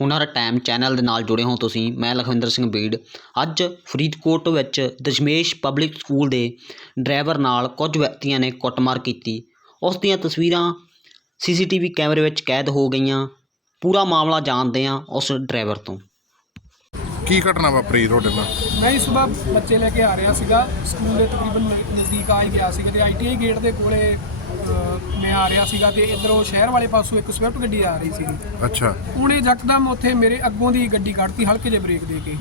ਹੁਨਰ time channel ਦੇ ਨਾਲ ਜੁੜੇ ਹੋ ਤੁਸੀਂ ਮੈਂ ਲਖਵਿੰਦਰ ਸਿੰਘ ਬੀੜ। ਅੱਜ ਫਰੀਦਕੋਟ ਵਿੱਚ ਦਸ਼ਮੇਸ਼ ਪਬਲਿਕ ਸਕੂਲ ਦੇ ਡਰਾਈਵਰ ਨਾਲ ਕੁਝ ਵਿਅਕਤੀਆਂ ਨੇ ਕੁੱਟਮਾਰ ਕੀਤੀ। ਉਸ ਦੀਆਂ ਤਸਵੀਰਾਂ ਸੀਸੀਟੀਵੀ ਕੈਮਰੇ ਵਿੱਚ ਕੈਦ ਹੋ ਗਈਆਂ। ਪੂਰਾ ਮਾਮਲਾ ਜਾਣਦੇ ਹਾਂ ਉਸ ਡਰਾਈਵਰ ਤੋਂ। ਕੀ ਘਟਨਾ ਵਾਪਰੀ ਤੁਹਾਡੇ ਨਾਲ? ਮੈਂ ਇਸ ਵਾਰ ਬੱਚੇ ਲੈ ਕੇ ਆ ਰਿਹਾ ਸੀਗਾ। ਸਕੂਲ ਦੇ ਤਕਰੀਬਨ ਨਜ਼ਦੀਕ ਆ ਹੀ ਗਿਆ ਸੀਗਾ ਤੇ ਆਈਟੀਆਈ ਗੇਟ ਦੇ ਕੋਲੇ ਮੈਂ ਆ ਰਿਹਾ ਸੀਗਾ ਤੇ ਇਧਰੋਂ ਸ਼ਹਿਰ ਵਾਲੇ ਪਾਸੋਂ ਇੱਕ ਸਵਿਫਟ ਗੱਡੀ ਆ ਰਹੀ ਸੀਗੀ ਅੱਛਾ। ਉਹਨੇ ਯਕਦਮ ਉੱਥੇ ਮੇਰੇ ਅੱਗੋਂ ਦੀ ਗੱਡੀ ਕੱਢਤੀ ਹਲਕੇ ਜਿਹੇ ਬ੍ਰੇਕ ਦੇ ਕੇ।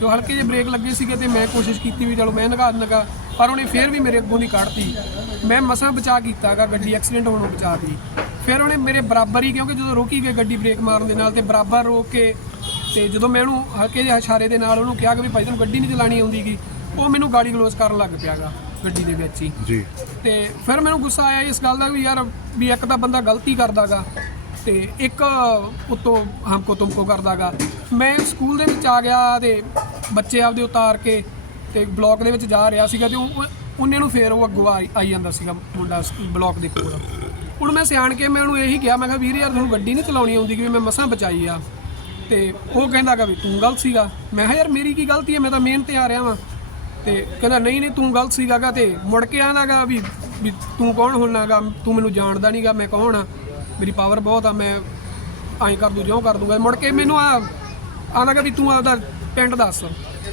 ਜੋ ਹਲਕੇ ਜਿਹੇ ਬ੍ਰੇਕ ਲੱਗੇ ਸੀਗੇ ਤੇ ਮੈਂ ਕੋਸ਼ਿਸ਼ ਕੀਤੀ ਵੀ ਚਲੋ ਮੈਂ ਨਗਾ ਨਗਾ ਪਰ ਉਹਨੇ ਫੇਰ ਵੀ ਮੇਰੇ ਅੱਗੋਂ ਦੀ ਕੱਢਤੀ। ਮੈਂ ਮਸਾਂ ਬਚਾ ਕੀਤਾਗਾ ਗੱਡੀ ਐਕਸੀਡੈਂਟ ਹੋਣੋਂ ਬਚਾਤੀ ਫਿਰ ਉਹਨੇ ਮੇਰੇ ਬਰਾਬਰ ਹੀ ਕਿਉਂਕਿ ਜਦੋਂ ਰੋਕੀ ਗਈ ਗੱਡੀ ਬ੍ਰੇਕ ਮਾਰਨ ਦੇ ਨਾਲ ਤੇ ਬਰਾਬਰ ਰੋਕ ਕੇ ਤੇ ਜਦੋਂ ਮੈਂ ਉਹਨੂੰ ਹਲਕੇ ਜਿਹੇ ਇਸ਼ਾਰੇ ਦੇ ਨਾਲ ਉਹਨੂੰ ਕਿਹਾ ਕਿ ਵੀ ਭਾਈ ਤੈਨੂੰ ਗੱਡੀ ਨਹੀਂ ਚਲਾਣੀ ਆਉਂਦੀਗੀ ਉਹ ਮੈਨੂੰ ਗਾੜੀ ਗਲੋਸ ਕਰਨ ਲੱਗ ਪਿਆਗਾ। ਗੱਡੀ ਦੇ ਵਿੱਚ ਹੀ। ਜੀ। ਤੇ ਫਿਰ ਮੈਨੂੰ ਗੁੱਸਾ ਆਇਆ ਇਸ ਗੱਲ ਦਾ ਵੀ ਯਾਰ ਵੀ ਇੱਕ ਤਾਂ ਬੰਦਾ ਗਲਤੀ ਕਰਦਾਗਾ ਤੇ ਇੱਕ ਉਤੋਂ ਹਮਕੋ ਤੁਮਕੋ ਕਰਦਾਗਾ। ਮੈਂ ਸਕੂਲ ਦੇ ਵਿੱਚ ਆ ਗਿਆ ਤੇ ਬੱਚੇ ਆਪਦੇ ਉਤਾਰ ਕੇ ਤੇ ਬਲਾਕ ਦੇ ਵਿੱਚ ਜਾ ਰਿਹਾ ਸੀਗਾ ਤੇ ਉਹ ਉਹ- ਉਹਨੇ ਨੂੰ ਫੇਰ ਉਹ ਅੱਗੋਂ ਆਈ ਆਈ ਜਾਂਦਾ ਸੀਗਾ ਮੁੰਡਾ ਬਲਾਕ ਦੇ ਕੋਲ। ਹੁਣ ਮੈਂ ਸਿਆਣ ਕੇ ਮੈਂ ਉਹਨੂੰ ਇਹੀ ਕਿਹਾ ਮੈਂ ਕਿਹਾ ਵੀਰ ਯਾਰ ਤੁਹਾਨੂੰ ਗੱਡੀ ਨਹੀਂ ਚਲਾਉਣੀ ਆਉਂਦੀ ਕਿ ਮੈਂ ਮਸਾਂ ਬਚਾਈ ਆ। ਤੇ ਉਹ ਕਹਿੰਦਾਗਾ ਵੀ ਤੂੰ ਗਲਤ ਸੀਗਾ। ਮੈਂ ਕਿਹਾ ਯਾਰ ਮੇਰੀ ਕੀ ਗਲਤੀ ਹੈ ਮੈਂ ਤਾਂ ਮਿਹਨਤ ਤੇ ਆ ਰਿਹਾ ਵਾਂ। ਤੇ ਕਹਿੰਦਾ ਨਹੀਂ ਨਹੀਂ ਤੂੰ ਗਲਤ ਸੀਗਾਗਾ ਤੇ ਮੁੜ ਕੇ ਆਂਦਾਗਾ ਵੀ ਵੀ ਤੂੰ ਕੌਣ ਹੁੰਨਾਗਾ ਤੂੰ ਮੈਨੂੰ ਜਾਣਦਾ ਨਹੀਂਗਾ ਮੈਂ ਕੌਣ ਆ? ਮੇਰੀ ਪਾਵਰ ਬਹੁਤ ਆ ਮੈਂ ਐਂ ਕਰ ਦੂੰ ਜਿਉਂ ਕਰ ਦੂੰਗਾ। ਮੁੜ ਕੇ ਮੈਨੂੰ ਆ ਆਂਦਾਗਾ ਵੀ ਤੂੰ ਆਪਦਾ ਪਿੰਡ ਦੱਸ।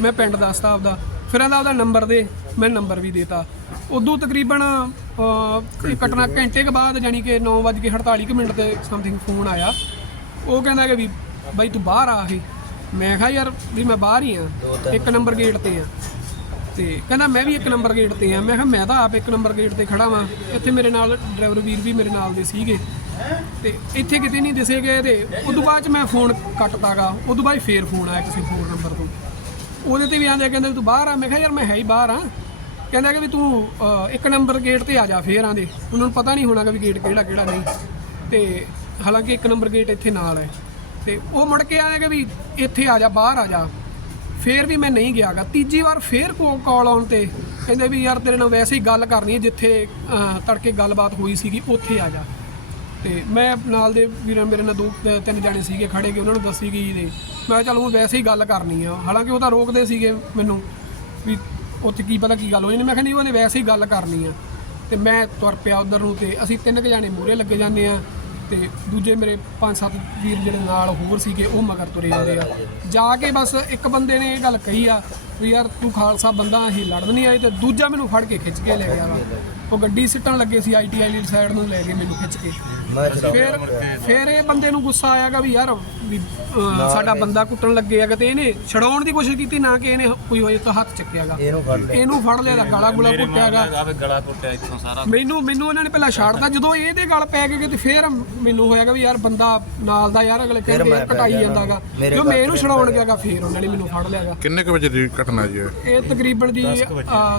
ਮੈਂ ਪਿੰਡ ਦੱਸਤਾ ਆਪਦਾ। ਫਿਰ ਆਂਦਾ ਆਪਦਾ ਨੰਬਰ ਦੇ ਮੈਂ ਨੰਬਰ ਵੀ ਦੇਤਾ। ਉਦੋਂ ਤਕਰੀਬਨ ਇਹ ਘਟਨਾ ਘੰਟੇ ਕੁ ਬਾਅਦ ਜਾਨੀ ਕਿ 9:48 ਕੁ ਮਿੰਟ ਤੇ ਸਮਥਿੰਗ ਫੋਨ ਆਇਆ। ਉਹ ਕਹਿੰਦਾ ਕਿ ਵੀ ਬਾਈ ਤੂੰ ਬਾਹਰ ਆ ਇਹ। ਮੈਂ ਕਿਹਾ ਯਾਰ ਵੀ ਮੈਂ ਬਾਹਰ ਹੀ ਆ। ਇੱਕ ਨੰਬਰ ਗੇਟ ਤੇ ਆ। ਤੇ ਕਹਿੰਦਾ ਮੈਂ ਵੀ ਇੱਕ ਨੰਬਰ ਗੇਟ ਤੇ ਆ। ਮੈਂ ਕਿਹਾ ਮੈਂ ਤਾਂ ਆਪ ਇੱਕ ਨੰਬਰ ਗੇਟ ਤੇ ਖੜਾ ਵਾਂ। ਇੱਥੇ ਮੇਰੇ ਨਾਲ ਡਰਾਈਵਰ ਵੀਰ ਵੀ ਮੇਰੇ ਨਾਲ ਦੇ ਸੀਗੇ। ਤੇ ਇੱਥੇ ਕਿਤੇ ਨਹੀਂ ਦਿਸੇ ਗਏ ਤੇ ਉਦੋਂ ਬਾਅਦ ਚ ਮੈਂ ਫੋਨ ਕੱਟਤਾਗਾ ਉਦੋਂ ਬਾਅਦ ਫੇਰ ਫੋਨ ਆਇਆ ਕਿਸੇ ਫੋਨ ਨੰਬਰ ਤੋਂ। ਉਹਦੇ ਤੇ ਵੀ ਆਂਦੇ ਕਹਿੰਦੇ ਵੀ ਤੂੰ ਬਾਹਰ ਆ। ਮੈਂ ਕਿਹਾ ਯਾਰ ਮੈਂ ਹੈ ਹੀ ਬਾਹਰ ਆ। ਕਹਿੰਦਾ ਕਿ ਵੀ ਤੂੰ ਇੱਕ ਨੰਬਰ ਗੇਟ ਤੇ ਆ ਜਾ ਫੇਰ ਆਂਦੇ। ਉਹਨਾਂ ਨੂੰ ਪਤਾ ਨਹੀਂ ਹੋਣਾ ਕਿ ਵੀ ਗੇਟ ਕਿਹੜਾ ਕਿਹੜਾ ਨਹੀਂ। ਤੇ ਹਾਲਾਂਕਿ ਇੱਕ ਨੰਬਰ ਗੇਟ ਇੱਥੇ ਨਾਲ ਹੈ। ਤੇ ਉਹ ਮੁੜ ਕੇ ਆਇਆ ਕਿ ਵੀ ਇੱਥੇ ਆ ਜਾ, ਬਾਹਰ ਆ ਜਾ। ਫੇਰ ਵੀ ਮੈਂ ਨਹੀਂ ਗਿਆਗਾ। ਤੀਜੀ ਵਾਰ ਫੇਰ ਕੋ ਕਾਲ ਆਉਣ ਤੇ ਕਹਿੰਦੇ ਵੀ ਯਾਰ ਤੇਰੇ ਨਾਲ ਵੈਸੇ ਹੀ ਗੱਲ ਕਰਨੀ ਹੈ, ਜਿੱਥੇ ਤੜਕੇ ਗੱਲਬਾਤ ਹੋਈ ਸੀਗੀ, ਉੱਥੇ ਆ ਜਾ। ਤੇ ਮੈਂ ਨਾਲ ਦੇ ਵੀਰਾਂ ਮੇਰੇ ਨਾਲ ਦੋ, ਤਿੰਨ ਜਾਣੇ ਸੀਗੇ ਖੜੇ ਕਿ ਉਹਨਾਂ ਨੂੰ ਦੱਸੀ ਗਈ ਤੇ ਮੈਂ ਕਿਹਾ ਚੱਲ ਉਹ ਵੈਸੇ ਹੀ ਗੱਲ ਕਰਨੀ ਆ। ਹਾਲਾਂਕਿ ਉਹ ਤਾਂ ਰੋਕਦੇ ਸੀਗੇ ਮੈਨੂੰ ਵੀ ਉੱਥੇ ਕੀ ਪਤਾ ਕੀ ਗੱਲ ਹੋਈ ਨੇ ਮੈਂ ਕਹਿੰਦੀ ਉਹਨੇ ਵੈਸੇ ਹੀ ਗੱਲ ਕਰਨੀ ਆ। ਤੇ ਮੈਂ ਤੁਰ ਪਿਆ ਉਧਰ ਨੂੰ ਤੇ ਅਸੀਂ ਤਿੰਨ ਕੁ ਜਾਣੇ ਮੂਹਰੇ ਲੱਗੇ ਜਾਂਦੇ ਆ। ਤੇ ਦੂਜੇ ਮੇਰੇ ਪੰਜ ਸੱਤ ਵੀਰ ਜਿਹੜੇ ਨਾਲ ਹੋਰ ਸੀਗੇ, ਉਹ ਮਗਰ ਤੁਰੇ ਜਾਂਦੇ ਆ। ਜਾ ਕੇ ਬਸ ਇੱਕ ਬੰਦੇ ਨੇ ਇਹ ਗੱਲ ਕਹੀ ਆ ਵੀ ਯਾਰ ਤੂੰ ਖਾਲਸਾ ਬੰਦਾ ਅਸੀਂ ਲੜਨ ਨਹੀਂ ਆਏ ਤੇ ਦੂਜਾ ਮੈਨੂੰ ਫੜ ਕੇ ਖਿੱਚ ਕੇ ਲੈ ਗਿਆ ਵਾ। ਉਹ ਗੱਡੀ ਸਿੱਟਣ ਲੱਗੇ ਸੀ ਆਈਟੀਆਈ ਵਾਲੀ ਸਾਈਡ ਨੂੰ ਲੈ ਕੇ ਮੈਨੂੰ ਖਿੱਚ ਕੇ। ਫਿਰ ਫਿਰ ਇਹ ਬੰਦੇ ਨੂੰ ਗੁੱਸਾ ਆਇਆਗਾ ਵੀ ਯਾਰ ਵੀ ਸਾਡਾ ਬੰਦਾ ਕੁੱਟਣ ਲੱਗੇ ਹੈਗਾ ਤੇ ਇਹਨੇ ਛਡਾਉਣ ਦੀ ਕੋਸ਼ਿਸ਼ ਕੀਤੀ ਨਾ ਕਿ ਇਹਨੇ ਕੋਈ ਹੋਏ ਤਾਂ ਹੱਥ ਚੱਕਿਆਗਾ ਇਹਨੂੰ ਫੜ ਲਿਆ। ਤਾਂ ਗਲਾ ਗੁਲਾ ਘੁੱਟਿਆਗਾ ਆਵੇ ਗਲਾ ਇੱਥੋਂ ਸਾਰਾ। ਮੈਨੂੰ ਮੈਨੂੰ ਇਹਨਾਂ ਨੇ ਪਹਿਲਾਂ ਛੱਡਦਾ ਜਦੋਂ ਇਹਦੇ ਗੱਲ ਪੈ ਗਏ ਤੇ ਫਿਰ ਮੈਨੂੰ ਹੋਇਆਗਾ ਵੀ ਯਾਰ ਬੰਦਾ ਨਾਲ ਦਾ ਯਾਰ ਅਗਲੇ ਕਹਿੰਦੇ ਘਟਾਈ ਜਾਂਦਾਗਾ ਜੋ ਮੈਂ ਇਹਨੂੰ ਛਡਾਉਣ ਗਿਆਗਾ ਫਿਰ ਉਹਨਾਂ ਨੇ ਮੈਨੂੰ ਫੜ ਲਿਆਗਾ ਕਿੰਨੇ ਕੁ ਵਜੇ ਦੀ ਘਟਨਾ ਜੀ ਇਹ? ਇਹ ਤਕਰੀਬਨ ਦੀ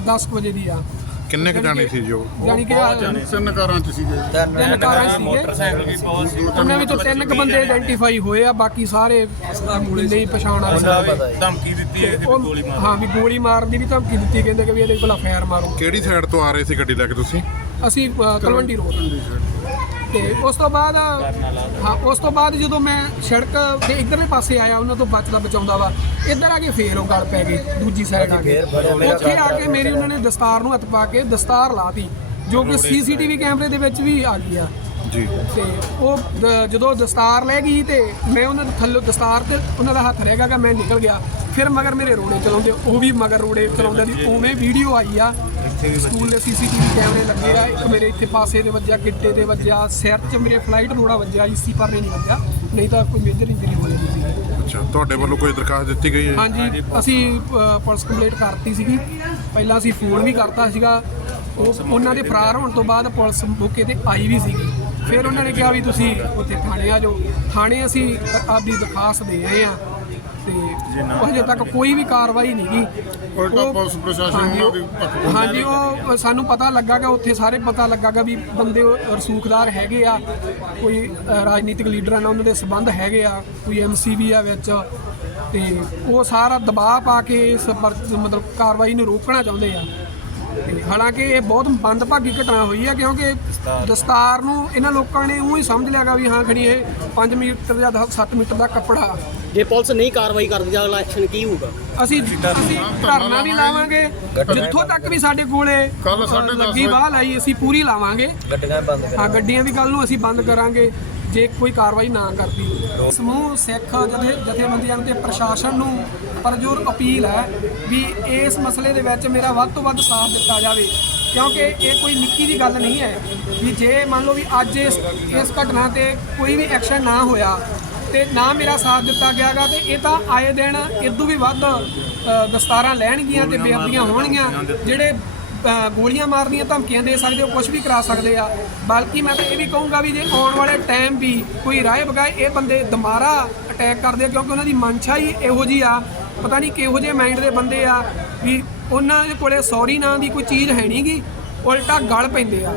10 ਵਜੇ। ਦੀ ਆ। ਕਿੰਨੇ ਕੁ ਜਾਣੇ ਸੀ ਜੋ ਯਾਨੀ ਕਿ ਆਹ ਤਿੰਨ ਕਾਰਾਂ ਚ ਸੀਗੇ। ਤਿੰਨ ਕਾਰਾਂ ਸੀਗੇ। ਮੋਟਰਸਾਈਕਲ ਵੀ ਬਹੁਤ ਸੀ। ਉਹਨਾਂ ਵਿੱਚੋਂ ਤਿੰਨ ਕੁ ਬੰਦੇ ਆਇਡੈਂਟੀਫਾਈ ਹੋਏ ਆ ਬਾਕੀ ਸਾਰੇ ਨਹੀਂ ਪਛਾਣ ਆ ਸਕਦੇ ਧਮਕੀ ਦਿੱਤੀ ਹੈ ਕਿ ਗੋਲੀ ਮਾਰ ਹਾਂ ਵੀ ਗੋਲੀ ਮਾਰਨ ਦੀ ਵੀ ਧਮਕੀ ਦਿੱਤੀ ਕਹਿੰਦੇ ਕਿ ਵੀ ਇਹਦੇ ਕੋਲ ਫਾਇਰ ਮਾਰੋ। ਕਿਹੜੀ ਸਾਈਡ ਤੋਂ ਆ ਰਹੇ ਸੀ ਗੱਡੀ ਲੈ ਕੇ ਤੁਸੀਂ? ਅਸੀਂ ਅ, ਤਲਵੰਡੀ ਰੋਡ ਤੇ ਉਸ ਤੋਂ ਬਾਅਦ ਹਾਂ ਉਸ ਤੋਂ ਬਾਅਦ ਜਦੋਂ ਮੈਂ ਸੜਕ ਦੇ ਇਧਰਲੇ ਪਾਸੇ ਆਇਆ ਉਹਨਾਂ ਤੋਂ ਬਚਦਾ ਬਚਾਉਂਦਾ ਵਾ ਇੱਧਰ ਆ ਕੇ ਫੇਰ ਉਹ ਗੱਲ ਪੈ ਗਈ ਦੂਜੀ ਸਾਈਡ ਆ ਕੇ। ਉੱਥੇ ਆ ਕੇ ਮੇਰੀ ਉਹਨਾਂ ਨੇ ਦਸਤਾਰ ਨੂੰ ਹੱਥ ਪਾ ਕੇ ਦਸਤਾਰ ਲਾਤੀ ਜੋ ਕਿ ਸੀਸੀਟੀਵੀ ਕੈਮਰੇ ਦੇ ਵਿੱਚ ਵੀ ਆ ਗਈ ਆ। ਜੀ। ਤੇ ਉਹ ਜਦੋਂ ਦਸਤਾਰ ਲੈ ਗਈ ਤੇ ਮੈਂ ਉਹਨਾਂ ਦੇ ਥੱਲੇ ਦਸਤਾਰ ਤੇ ਉਹਨਾਂ ਦਾ ਹੱਥ ਰਹਿ ਗਿਆ ਕਿ ਮੈਂ ਨਿਕਲ ਗਿਆ। ਫਿਰ ਮਗਰ ਮੇਰੇ ਰੋੜੇ ਚਲਾਉਂਦੇ ਉਹ ਵੀ ਮਗਰ ਰੋੜੇ ਚਲਾਉਂਦੇ ਦੀ ਉਵੇਂ ਵੀਡੀਓ ਆਈ ਆ। ਸਕੂਲ ਦੇ ਸੀਸੀਟੀਵੀ ਕੈਮਰੇ ਲੱਗੇ ਆ ਇੱਕ ਮੇਰੇ ਇੱਥੇ ਪਾਸੇ ਦੇ ਵੱਜਿਆ ਗਿੱਟੇ ਦੇ ਵੱਜਿਆ ਸਿਰ 'ਚ ਮੇਰੇ ਫਲਾਈਟ ਰੋੜਾ ਵੱਜਿਆ ਇਸੀ ਪਰ ਨਹੀਂ ਵੱਜਿਆ ਨਹੀਂ ਤਾਂ ਕੋਈ ਮੇਜਰ ਇੰਜਰੀ ਹੋ ਜਾਂਦੀ ਸੀ। ਅੱਛਾ ਤੁਹਾਡੇ ਵੱਲੋਂ ਕੋਈ ਦਰਖਾਸਤ ਦਿੱਤੀ ਗਈ ਹੈ? ਹਾਂਜੀ ਅਸੀਂ ਅ, ਪੁਲਿਸ ਕੰਪਲੇਂਟ ਕਰਤੀ ਸੀਗੀ। ਪਹਿਲਾਂ ਅਸੀਂ ਫੋਨ ਵੀ ਕਰਤਾ ਸੀਗਾ। ਉਹ ਉਹਨਾਂ ਦੇ ਫਰਾਰ ਹੋਣ ਤੋਂ ਬਾਅਦ ਪੁਲਿਸ ਮੌਕੇ ਤੇ ਆਈ ਵੀ ਸੀਗੀ। ਫਿਰ ਉਹਨਾਂ ਨੇ ਕਿਹਾ ਵੀ ਤੁਸੀਂ ਉੱਥੇ ਥਾਣੇ ਆ ਜਾਓ। ਥਾਣੇ ਅਸੀਂ ਆਪਦੀ ਦਰਖਾਸਤ ਦੇ ਆਏ ਆ ਉਹ ਹਜੇ ਤੱਕ ਕੋਈ ਵੀ ਕਾਰਵਾਈ ਨਹੀਂ ਗਈ ਉਲਟਾ ਪੁਲਿਸ ਪ੍ਰਸ਼ਾਸਨ ਹਾਂਜੀ, ਉਹਨਾਂ ਦੀ ਪੱਖ ਹਾਂਜੀ ਉਹ ਸਾਨੂੰ ਪਤਾ ਲੱਗਾਗਾ ਉੱਥੇ ਸਾਰੇ ਪਤਾ ਲੱਗਾਗਾ ਵੀ ਬੰਦੇ ਉਹ ਰਸੂਖਦਾਰ ਹੈਗੇ ਆ ਕੋਈ ਅ, ਰਾਜਨੀਤਿਕ ਲੀਡਰਾਂ ਨਾਲ ਉਹਨਾਂ ਦੇ ਸਬੰਧ ਹੈਗੇ ਆ ਕੋਈ ਐਮਸੀ ਵੀ ਆ ਵਿੱਚ। ਤੇ ਉਹ ਸਾਰਾ ਦਬਾਅ ਪਾ ਕੇ ਇਸ ਪਰ- ਮਤਲਬ ਕਾਰਵਾਈ ਨੂੰ ਰੋਕਣਾ ਚਾਹੁੰਦੇ ਆ। ਹਾਲਾਂਕਿ ਇਹ ਬਹੁਤ ਮੰਦਭਾਗੀ ਘਟਨਾ ਹੋਈ ਹੈ ਕਿਉਂਕਿ ਦਸਤਾਰ। ਨੂੰ ਇਹਨਾਂ ਲੋਕਾਂ ਨੇ ਉਹ ਸਮਝ ਲਿਆਗਾ ਵੀ ਹਾਂ ਖਣੀ ਇਹ 5 ਮੀਟਰ ਜਾਂ 7 ਮੀਟਰ ਦਾ ਕੱਪੜਾ। ਜੇ ਪੁਲਿਸ ਨਹੀਂ ਕਾਰਵਾਈ ਕਰਦੀ ਤਾਂ ਅਗਲਾ ਐਕਸ਼ਨ ਕੀ ਹੋਊਗਾ? ਅਸੀਂ ਅਸੀਂ ਧਰਨਾ ਵੀ ਲਾਵਾਂਗੇ। ਜਿੱਥੋਂ ਤੱਕ ਵੀ ਸਾਡੇ ਕੋਲੇ ਲੱਗੀ ਬਾਹ ਲਾਈ ਅਸੀਂ ਪੂਰੀ ਲਾਵਾਂਗੇ। ਗੱਡੀਆਂ ਬੰਦ ਹਾਂ ਗੱਡੀਆਂ ਵੀ ਕੱਲ ਨੂੰ ਅਸੀਂ ਬੰਦ ਕਰਾਂਗੇ। ਜੇ ਕੋਈ ਕਾਰਵਾਈ ਨਾ ਕਰਦੀ ਸਮੂਹ ਸਿੱਖ ਜਥੇ ਜਥੇਬੰਦੀਆਂ ਤੇ ਪ੍ਰਸ਼ਾਸਨ ਨੂੰ ਪਰਜੋਰ ਅਪੀਲ ਹੈ ਵੀ ਇਸ ਮਸਲੇ ਦੇ ਵਿੱਚ ਮੇਰਾ ਵੱਧ ਤੋਂ ਵੱਧ ਸਾਥ ਦਿੱਤਾ ਜਾਵੇ। ਕਿਉਂਕਿ ਇਹ ਕੋਈ ਨਿੱਕੀ ਦੀ ਗੱਲ ਨਹੀਂ ਹੈ ਵੀ ਜੇ ਮੰਨ ਲਓ ਵੀ ਅੱਜ ਇਸ ਇਸ ਘਟਨਾ ਤੇ ਕੋਈ ਵੀ ਐਕਸ਼ਨ ਨਾ ਹੋਇਆ ਤੇ ਨਾ ਮੇਰਾ ਸਾਥ ਦਿੱਤਾ ਗਿਆਗਾ ਤੇ ਇਹ ਤਾਂ ਆਏ ਦਿਨ ਇਦੋਂ ਵੀ ਵੱਧ ਦਸਤਾਰਾਂ ਲੈਣਗੀਆਂ ਤੇ ਬੇਅਦਬੀਆਂ ਹੋਣਗੀਆਂ, ਜਿਹੜੇ ਗੋਲੀਆਂ ਮਾਰਦੀਆਂ ਧਮਕੀਆਂ ਦੇ ਸਕਦੇ ਹੋ ਕੁਝ ਵੀ ਕਰਾ ਸਕਦੇ ਆ। ਬਲਕਿ ਮੈਂ ਤਾਂ ਇਹ ਵੀ ਕਹੂੰਗਾ ਵੀ ਜੇ ਆਉਣ ਵਾਲੇ ਟਾਈਮ ਵੀ ਕੋਈ ਰਾਏ ਬਗਾਏ, ਇਹ ਬੰਦੇ ਦੁਬਾਰਾ ਅਟੈਕ ਕਰਦੇ ਆ, ਕਿਉਂਕਿ ਉਹਨਾਂ ਦੀ ਮਨਸ਼ਾ ਹੀ ਇਹੋ ਜੀ ਆ। ਪਤਾ ਨਹੀਂ ਕਿਹੋ ਜਿਹੇ ਮਾਈਂਡ ਦੇ ਬੰਦੇ ਆ, ਵੀ ਉਹਨਾਂ ਦੇ ਕੋਲੇ ਸੌਰੀ ਨਾਂ ਦੀ ਕੋਈ ਚੀਜ਼ ਹੈ ਨਹੀਂਗੀ ਉਲਟਾ ਗਲ ਪੈਂਦੇ ਆ।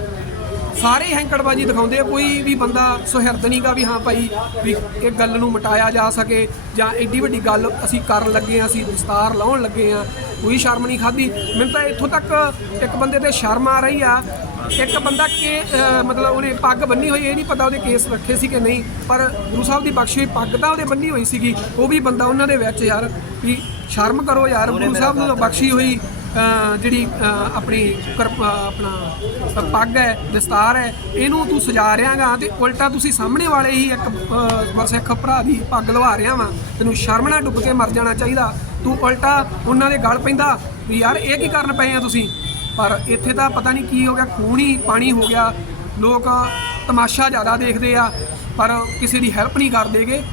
ਸਾਰੇ ਹੈਂਕੜਬਾਜੀ ਦਿਖਾਉਂਦੇ ਆ, ਕੋਈ ਵੀ ਬੰਦਾ ਸੁਹਿਰਦ ਨਹੀਂਗਾ ਵੀ ਹਾਂ ਭਾਈ ਵੀ ਇਹ ਗੱਲ ਨੂੰ ਮਟਾਇਆ ਜਾ ਸਕੇ ਜਾਂ ਐਡੀ ਵੱਡੀ ਗੱਲ ਅਸੀਂ ਕਰਨ ਲੱਗੇ ਆ ਅਸੀਂ ਦਸਤਾਰ ਲਾਉਣ ਲੱਗੇ ਆ ਕੋਈ ਸ਼ਰਮ ਨਹੀਂ ਖਾਦੀ ਮੈਨੂੰ ਤਾਂ ਇੱਥੋਂ ਤੱਕ ਇੱਕ ਬੰਦੇ ਤੇ ਸ਼ਰਮ ਆ ਰਹੀ ਆ, ਇੱਕ ਬੰਦਾ ਕੇ ਮਤਲਬ ਉਹਨੇ ਪੱਗ ਬੰਨੀ ਹੋਈ, ਇਹ ਨਹੀਂ ਪਤਾ ਉਹਦੇ ਕੇਸ ਰੱਖੇ ਸੀ ਕਿ ਨਹੀਂ, ਪਰ ਗੁਰੂ ਸਾਹਿਬ ਦੀ ਬਖਸ਼ੀ ਹੋਈ, ਪੱਗ ਤਾਂ ਉਹਦੇ ਬੰਨੀ ਹੋਈ ਸੀਗੀ, ਉਹ ਵੀ ਬੰਦਾ ਉਹਨਾਂ ਦੇ ਵਿੱਚ ਯਾਰ ਵੀ ਸ਼ਰਮ ਕਰੋ ਯਾਰ, ਗੁਰੂ ਸਾਹਿਬ ਨੂੰ ਬਖਸ਼ੀ ਹੋਈ। ਜਿਹੜੀ ਆਪਣੀ ਕਿਰਪ- ਆਪਣਾ ਪੱਗ ਹੈ ਦਸਤਾਰ ਹੈ ਇਹਨੂੰ ਤੂੰ ਸਜਾ ਰਿਹਾਗਾ ਤੇ ਉਲਟਾ ਤੁਸੀਂ ਸਾਹਮਣੇ ਵਾਲੇ ਹੀ ਇੱਕ ਅਹ, ਭਰਾ ਦੀ ਪੱਗ ਲਵਾ ਰਿਹਾ ਵਾ। ਤੈਨੂੰ ਸ਼ਰਮ ਨਾਲ ਡੁੱਬ ਕੇ ਮਰ ਜਾਣਾ ਚਾਹੀਦਾ। ਤੂੰ ਉਲਟਾ ਉਹਨਾਂ ਦੇ ਗਲ ਪੈਂਦਾ ਵੀ ਯਾਰ ਇਹ ਕੀ ਕਰਨ ਪਏ ਆ ਤੁਸੀਂ? ਪਰ ਇੱਥੇ ਤਾਂ ਪਤਾ ਨਹੀਂ ਕੀ ਹੋ ਗਿਆ ਖੂਨ ਹੀ ਪਾਣੀ ਹੋ ਗਿਆ। ਲੋਕ ਤਮਾਸ਼ਾ ਜ਼ਿਆਦਾ ਦੇਖਦੇ ਆ ਪਰ ਕਿਸੇ ਦੀ ਹੈਲਪ ਨਹੀਂ ਕਰਦੇਗੇ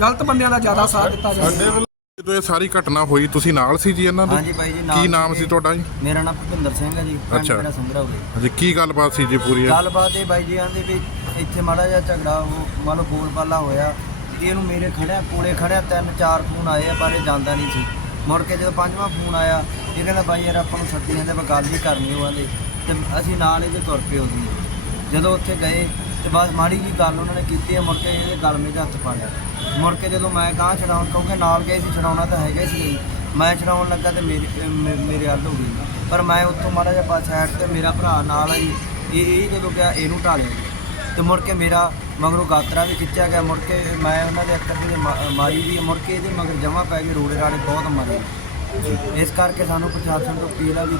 ਗਲਤ ਬੰਦਿਆਂ ਦਾ ਜ਼ਿਆਦਾ ਸਾਥ ਦਿੱਤਾ ਜਾਂਦਾ ਜਦੋਂ ਇਹ ਸਾਰੀ ਘਟਨਾ ਹੋਈ ਤੁਸੀਂ ਨਾਲ ਸੀ ਜੀ ਇਹਨਾਂ ਹਾਂਜੀ ਬਾਈ ਜੀ, ਨਾਲ ਕੀ ਨਾਮ ਸੀ। ਤੁਹਾਡਾ ਜੀ? ਮੇਰਾ ਨਾਮ ਭੁਪਿੰਦਰ ਸਿੰਘ ਹੈ ਜੀ ਪਿੰਡ ਅੱਛਾ। ਮੇਰਾ ਸੰਗਰਾ ਹੋਵੇ ਹਾਂਜੀ ਕੀ ਗੱਲਬਾਤ ਸੀ ਜੀ ਪੂਰੀ ਇਹ? ਗੱਲਬਾਤ ਇਹ ਬਾਈ ਜੀ ਆਂਦੇ ਵੀ ਇੱਥੇ ਮਾੜਾ ਜਿਹਾ ਝਗੜਾ ਉਹ ਮੰਨ ਲਓ ਬੋਲ ਬਾਲਾ ਹੋਇਆ ਇਹਨੂੰ ਮੇਰੇ ਖੜਿਆ ਕੋਲੇ ਖੜਿਆ ਤਿੰਨ ਚਾਰ ਫੋਨ ਆਏ ਆ ਪਰ ਇਹ ਜਾਂਦਾ ਨਹੀਂ ਸੀ। ਮੁੜ ਕੇ ਜਦੋਂ ਪੰਜਵਾਂ ਫੋਨ ਆਇਆ ਇਹ ਕਹਿੰਦਾ ਬਾਈ ਯਾਰ ਆਪਾਂ ਨੂੰ ਸੱਦੀ ਜਾਂਦੇ ਆਪਾਂ ਗੱਲ ਹੀ ਕਰਨੀ ਉਹ ਆਂਦੇ ਤੇ ਅਸੀਂ ਨਾਲ ਇਹਦੇ ਤੁਰ ਪਏ ਉਹਦੀ ਜਦੋਂ ਉੱਥੇ ਗਏ ਤੇ ਬਸ ਮਾੜੀ ਜੀ ਗੱਲ ਉਹਨਾਂ ਨੇ ਕੀਤੀ ਆ ਮੁੜ ਕੇ ਇਹਦੇ ਗਲ ਮੇ ਹੱਥ ਪਾ ਲਿਆ। ਮੁੜ ਕੇ ਜਦੋਂ ਮੈਂ ਗਾਂ ਛਡਾਉਣ ਕਿਉਂਕਿ ਨਾਲ ਗਏ ਸੀ ਛਡਾਉਣਾ ਤਾਂ ਹੈਗਾ ਹੀ ਸੀ। ਮੈਂ ਛਡਾਉਣ ਲੱਗਾ ਤੇ ਮੇਰੇ ਮੇ- ਮੇਰੇ ਹੱਲ ਹੋ ਗਈ ਪਰ ਮੈਂ ਉੱਥੋਂ ਮਾੜਾ ਜਿਹਾ ਪਾਸ ਸਾਈਡ ਤੇ ਮੇਰਾ ਭਰਾ ਨਾਲ ਆ ਜੀ ਇਹ ਇਹ ਜਦੋਂ ਗਿਆ, ਇਹਨੂੰ ਢਾਲਿਆ ਜੀ। ਤੇ ਮੁੜ ਕੇ ਮੇਰਾ ਮਗਰੋਂ ਗਾਤਰਾ ਵੀ ਖਿੱਚਿਆ ਗਿਆ। ਮੁੜ ਕੇ ਮੈਂ ਉਹਨਾਂ ਦੇ ਇੱਕ ਦੀ ਮਾ- ਮਾਰੀ ਵੀ ਮੁੜ ਕੇ ਇਹਦੇ ਮਗਰ ਜਮਾ ਪੈ ਗਏ ਰੋੜੇ ਰਾੜੇ ਬਹੁਤ ਮਾਰੇ। ਇਸ ਕਰਕੇ ਸਾਨੂੰ ਪ੍ਰਸ਼ਾਸਨ ਤੋਂ ਅਪੀਲ ਆ ਵੀ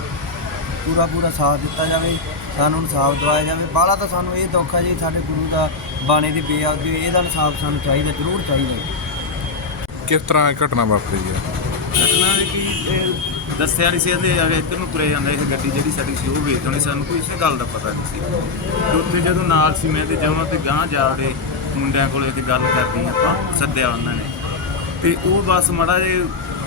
ਪੂਰਾ ਪੂਰਾ ਸਾਥ ਦਿੱਤਾ ਜਾਵੇ ਸਾਨੂੰ ਇਨਸਾਫ ਦਿਵਾਇਆ ਜਾਵੇ। ਬਾਹਲਾ ਤਾਂ ਸਾਨੂੰ ਇਹ ਦੁੱਖ ਹੈ ਜੀ ਸਾਡੇ ਗੁਰੂ ਦਾ ਬਾਣੇ ਦੀ ਬੇਅਦਬੀ ਇਹਦਾ ਇਨਸਾਫ ਸਾਨੂੰ ਚਾਹੀਦਾ ਜ਼ਰੂਰ ਚਾਹੀਦਾ ਕਿਸ ਤਰ੍ਹਾਂ ਇਹ ਘਟਨਾ ਵਾਪਰੀ ਹੈ? ਘਟਨਾ ਇਹ ਕਿ ਇਹ ਦੱਸਿਆ ਨਹੀਂ ਸੀ ਇਹਦੇ ਆ ਇੱਧਰ ਨੂੰ ਤੁਰੇ ਜਾਂਦਾ ਇਹ ਗੱਡੀ ਜਿਹੜੀ ਸਾਡੀ ਸੀ ਉਹ ਵੇਚ ਹੋਣੀ ਸਾਨੂੰ ਕੋਈ ਇਸੇ ਗੱਲ ਦਾ ਪਤਾ ਨਹੀਂ ਸੀ। ਤੇ ਉੱਥੇ ਜਦੋਂ ਨਾਲ ਸੀ ਮੈਂ ਤੇ ਜਾਵਾਂ ਤੇ ਗਾਂ ਜਾ ਵੜੇ ਮੁੰਡਿਆਂ ਕੋਲੇ ਤੇ ਗੱਲ ਕਰਦੀ ਆਪਾਂ ਸੱਦਿਆ ਉਹਨਾਂ ਨੇ। ਤੇ ਉਹ ਬਸ ਮੜਾ ਜੇ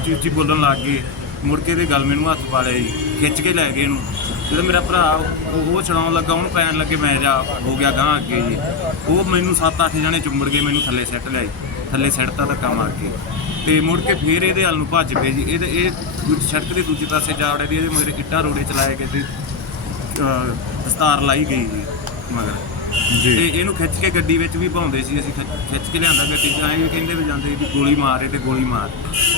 ਚੀਚੀ ਬੋਲਣ ਲੱਗ ਗਏ ਮੁੜ ਕੇ ਦੇ ਗੱਲ ਮੈਨੂੰ ਹੱਥ ਪਾ ਲਿਆ ਜੀ ਖਿੱਚ ਕੇ ਲੈ ਗਏ ਇਹਨੂੰ। ਜਦੋਂ ਮੇਰਾ ਭਰਾ ਉਹ ਉਹ ਛਡਾਉਣ ਲੱਗਾ, ਉਹਨੂੰ ਪੈਣ ਲੱਗੇ ਮੈਂ ਜਾ ਹੋ ਗਿਆ ਗਾਂ ਅੱਗੇ ਜੀ। ਉਹ ਮੈਨੂੰ 7-8 ਜਣੇ ਚੁੰਮੜ ਕੇ ਮੈਨੂੰ ਥੱਲੇ ਸੱਟ ਲਿਆ ਥੱਲੇ ਸੱਟਤਾ ਧੱਕਾ ਮਾਰ ਕੇ। ਤੇ ਮੁੜ ਕੇ ਫੇਰ ਇਹਦੇ ਹਲ ਨੂੰ ਭੱਜ ਪਏ ਜੀ। ਇਹਦੇ ਇਹ ਸੜਕ ਦੇ ਦੂਜੇ ਪਾਸੇ ਜਾ ਵੜੇ ਦੀ ਇਹਦੇ ਮੇਰੇ ਇੱਟਾਂ ਰੋੜੇ ਚਲਾਏ ਗਏ ਤੇ ਦਸਤਾਰ ਲਾਈ ਗਈ ਜੀ। ਮਗਰ ਤੇ ਜੀ ਇਹਨੂੰ ਖਿੱਚ ਕੇ ਗੱਡੀ ਵਿੱਚ ਵੀ ਪਾਉਂਦੇ ਸੀ ਅਸੀਂ ਖਿੱਚ- ਖਿੱਚ ਕੇ ਲਿਆਂਦਾ ਗੱਡੀ 'ਚ ਐਂ ਵੀ ਕਹਿੰਦੇ ਵੀ ਜਾਂਦੇ ਵੀ ਗੋਲੀ ਮਾਰੇ ਤੇ ਗੋਲੀ ਮਾਰ।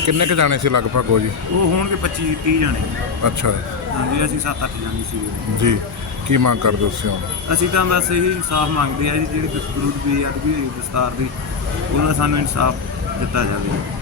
ਕਿੰਨੇ ਕ ਜਾਣੇ ਸੀ ਲਗਭਗ ਉਹ ਜੀ? ਉਹ ਹੋਣਗੇ 25 30 ਜਣੇ। ਅੱਛਾ। ਹਾਂਜੀ ਅਸੀਂ 7-8 ਜਣੇ ਸੀ। ਜੀ। ਕੀ ਮੰਗ ਕਰਦੇ ਹੋ ਤੁਸੀਂ ਹੁਣ? ਅਸੀਂ ਤਾਂ ਬਸ ਇਹੀ ਇਨਸਾਫ ਮੰਗਦੇ ਆ ਜੀ ਜਿਹੜੀ ਗੁਰੂ ਦੀ ਬੇਅਦਬੀ ਹੋਈ ਦਸਤਾਰ ਦੀ ਉਹਨਾਂ ਸਾਨੂੰ ਇਨਸਾਫ ਦਿੱਤਾ ਜਾਵੇ।